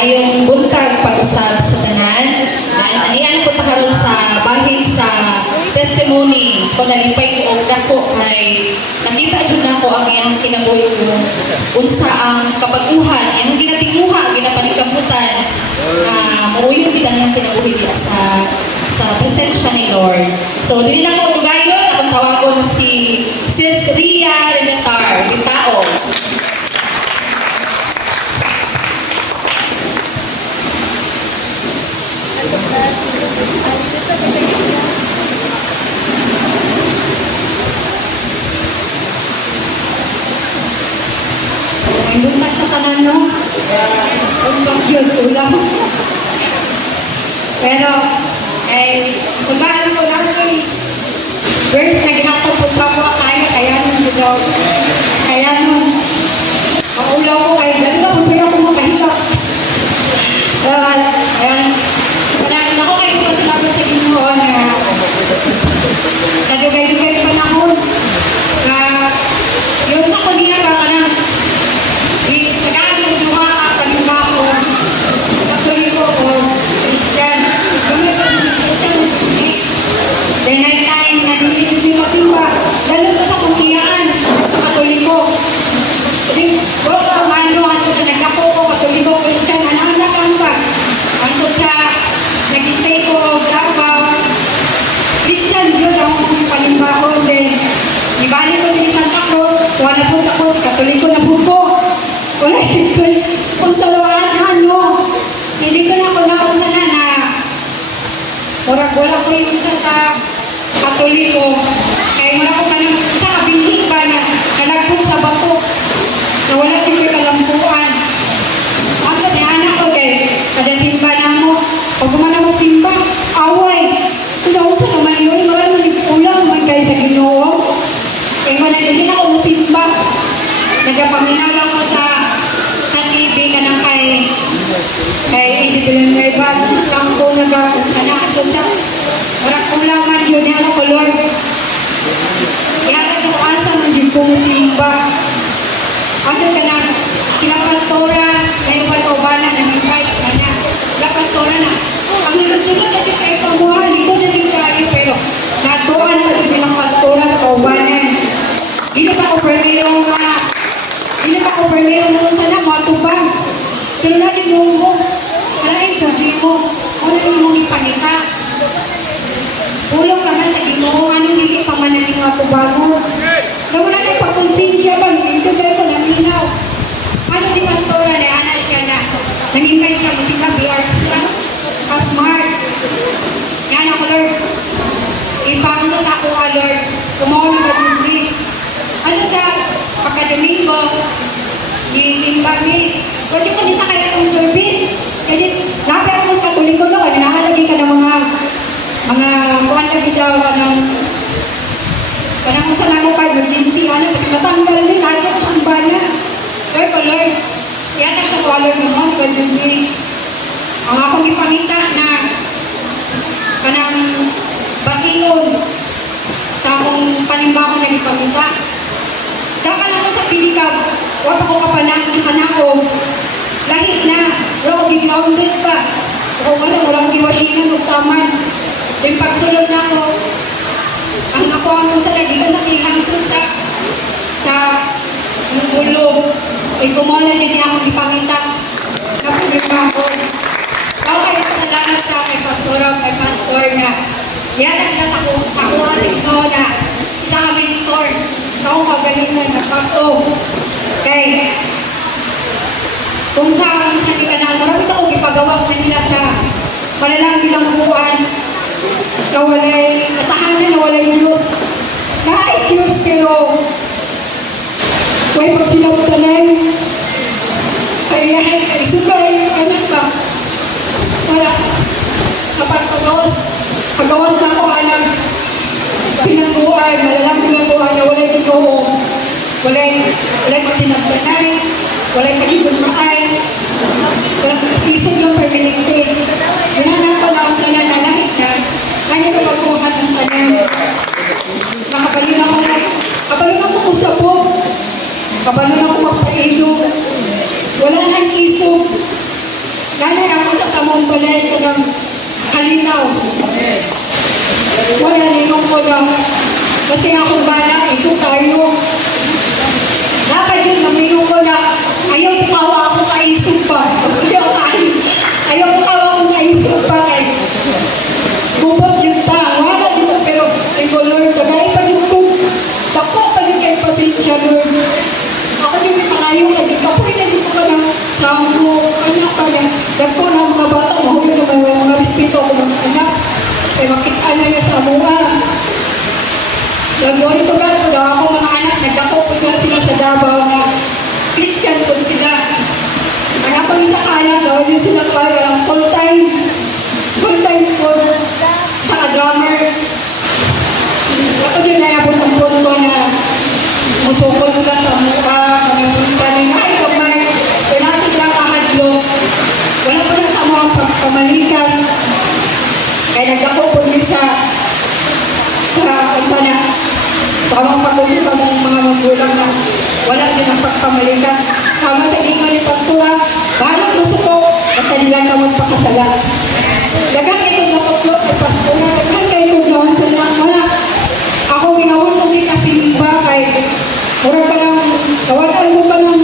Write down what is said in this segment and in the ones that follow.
Mayong buntag pag-usab sa tanan. Anian ko karon sa bahid sa testimony ko nalipay ko og dako kay nakita jud nako ang iyang kinabuhi ko unsa ang kabaguhan iyang ginatinguha ginapanikabutan mauyo gid ang iyang kinabuhi diha sa presensya ni Lord. So dili lang ko dugayon akong tawagon si Sis Ria Renatar Bitao. Ay, buntag sa tanan, no? Buntag yun, ulang. Pero, kung maaaring ko lang verse na ginatang po sa ako, kaya nun daw. Kaya nun, maulaw ko kayo, dali na po kayo kung makahilap. Ayan, panahon ako kayo pasalamat sa Ginoo na sa dugay-dugay panahon na yun sa kuniya ka na tagaan ng duha ka panibaho Katoliko o Christian. Kami pa ng Christian the night time na hindi masimba lalo to sa kuniyaan sa Katoliko. Bro, ano sa nagdako ko Katoliko Christian anak-anak lang pa ano sa nag-stay ko Davao Christian yun ang panimbahon din ibalik ko din Santa Cruz wala po sa Cruz Katoliko na po ko wala dito kung sa luwaan ano hindi ko na ako naunsa na wala ko yung isa sa Katoliko kaya wala ko kanang isa kabinhig ba na nalagpot sa bato na wala din ko kalampuan ang sa anak ko kay kada simba na mo pag kumana mo simba away tunaw sa naman yun wala naman ulang naman kayo sa Ginoo kaya manalilin ako mo simba nagapaminaw lang ko sa TV ka ng kay Ibibilang Nueva lang ko sana ato sa warak ulang man yun yan ako Lord ihatag sa kuasa man yun ko mo simba ano ka na sila pastora ngayon pa kaubana nag-invite ka na sila pastora na ang sunod-sunod na siya kayo pamuha likod na din kayo pero natuan na din bilang pastora sa kaubanan hindi pa ko permero noon sana matubang pero lagi mo maraming gabi mo ano din yung ipanita ulong naman sa Ginoo anong hindi pa man naging matubangon na wala na ipakonsensya ba hindi ba ito naminaw ano si pastora na ana siya na nang-invite sa musika BRC lang smart yan ako Lord ipangsa sa ako Lord kumawag na dubli ano sa pagka-Domingo gisimba ni pwede ko sa kayo itong service kaya napaya ko sa Katoliko na kaya nakalagi ka ng mga kuhan lagi daw kanang kung saan ako pa emergency kasi matanggal din ayaw ko sa kumbana Lord ko Lord yatag sa Lord naman Julie ang akong ipangita na kanang bation sa akong panimbangan na ipangita dapat ako sa pilikab wala ko kapanahon lahit na wala ko gi-grounded pa wala ko giwasinan o taman then pagsulod na ako ang ako ang sa nagigan nakihangtod sa ulo ay kumula dyan niya akong ipangita na pumipahon okay salamat sa aking pastor na yan ang sila sa kuha sa Ginoo na isa ka mentor ikaw kagalingan na pato okay kung saan hindi ka na marami akong ipagawas na nila sa malalang bilangguan na walay katahanan na walay Diyos na ay Diyos pero may pagsinabtanay kay sugay anak ba wala kapag pagawas na ako alam pinangguan malalang pinangguan na walay Ginoo walay pagsinabtanay walay pagibon maay walang isog lang permanente ginanap ko na ako sila na lahit na kanya ka pagkuhan ng tanan kabalin ako kusapog kabalin ako magpailo wala nang isog Kasi akong bana, iso tayo. Dapat yun, namino ko na ayaw pukawa ako kaisog pa. Ayaw pukawa ako kaisog pa kay bubot yun ta. Wala yun pero ay ko Lord, kagay pa yun ko. Dako pa yun kay pasensya Lord. Ako yung may pangayo kay di ka po hindi ko ka ng sambo. Anak pa yan. Dako na mga bata, mahuli na may mga respeto ako mga anak. Kaya makita na niya sa mga. Nag-glory to God po daw ako mga anak, nagdako po na sila sa Davao na Christian po sila. Anak ko isa ka anak, gawin din sila kaya ng full-time po sa drummer. Ako dyan nayabot ang punto na musukol sila sa mukha, kami minsan na ay kamay, kaya natin lang kahadlok. Wala po na sa mga pagkamalikas. Kaya nagdako po niya sa kung sana tamang pag-ulit ang mga magulang na wala din ang pagpamalikas. Sama sa inga ni Pastora, balang masuko, basta nila na magpakasala. Dagang ito nakutlot ni Pastora, dagang kayo noon sa wala. Ako ginawin ko din kasimba kay murag ka lang, kawalan mo ka ng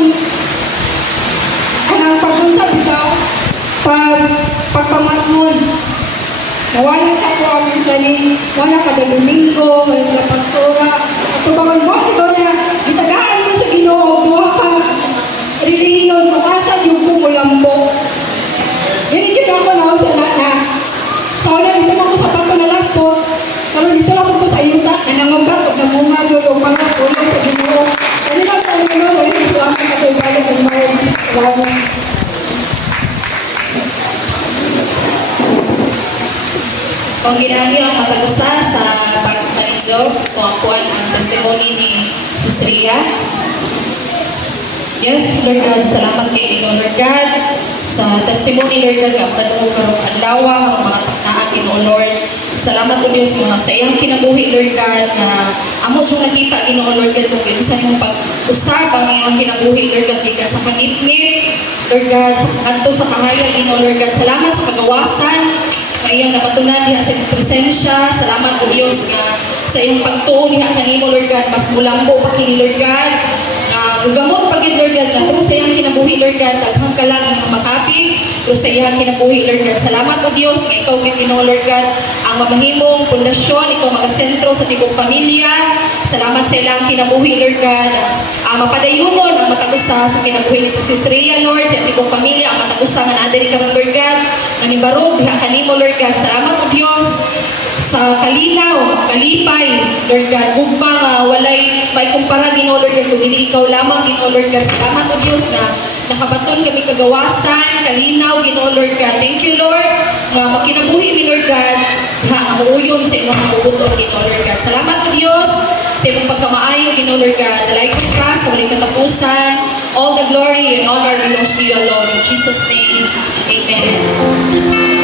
anang pag-unsap itaw, pagpamatnon. Nawala sa ako ang sani, wala kada Domingo, wala sa Pastora. At tubangan mo, siguro na itagaan mo sa Ginoo, duha ka reliyon, kung asa yung kumulambo. Ganit yun ako naon sa na. Sa una, dito ako sa pato na lampot, pero dito lang ako sa yuta, nanangugat o namunga doon o mga tulong sa Ginoo. Kaya lang sa Ginoo, wala yung tuwang katulbalan ng mga lawan. Kung ginagi ang matagusa sa pagpanindog, kung ang kuwan ang testimony ni Sis Ria. Yes, Lord God, salamat kay Ginoo Lord God sa testimony Lord God nga padung karong adlaw ang mga taknaan Ginoo Lord. Salamat o Diyos nga sa iyang kinabuhi Lord God na amo jud nakita Ginoo Lord God kung kinsa imong pag-usab ang iyang kinabuhi Lord God gikan sa panitnit Lord God sa kanto sa kahayag Ginoo Lord God. Salamat sa kagawasan nga iyang napatunan diha sa iyong presensya. Salamat o Diyos nga sa iyong pagtuon diha kanimo Lord God, mas mulambo pa kini Lord God. Ugamot pagid Lord God na pero sa iyang kinabuhi Lord God, daghang kalag mga makapig pero sa iyang kinabuhi Lord God. Salamat o Diyos nga ikaw gid Ginoo Lord God ang mamahimong pundasyon, ikaw magasentro sa tibok pamilya. Salamat sa ilang kinabuhi Lord God. Mapadayunon ang matagusa sa kinabuhi ni Sis Ria Lord, sa tibok pamilya ang matagusa nga naa diri karon Lord God. Nanibarog diha kanimo Lord God. Salamat o Diyos sa kalinaw, kalipay, Lord God, gugma nga walay may kumpara Ginoo Lord God, kung dili ikaw lamang Ginoo Lord God. Salamat o Diyos na nakabaton kami kagawasan, kalinaw Ginoo Lord God. Thank you Lord nga makinabuhi mi Lord God ha ang uyon sa imong mabubuton Ginoo Lord God. Salamat o Diyos sa imong pagkamaayo Ginoo Lord God. Dalaygon ka sa walang katapusan. All the glory and honor belongs to you alone. In Jesus' name, amen.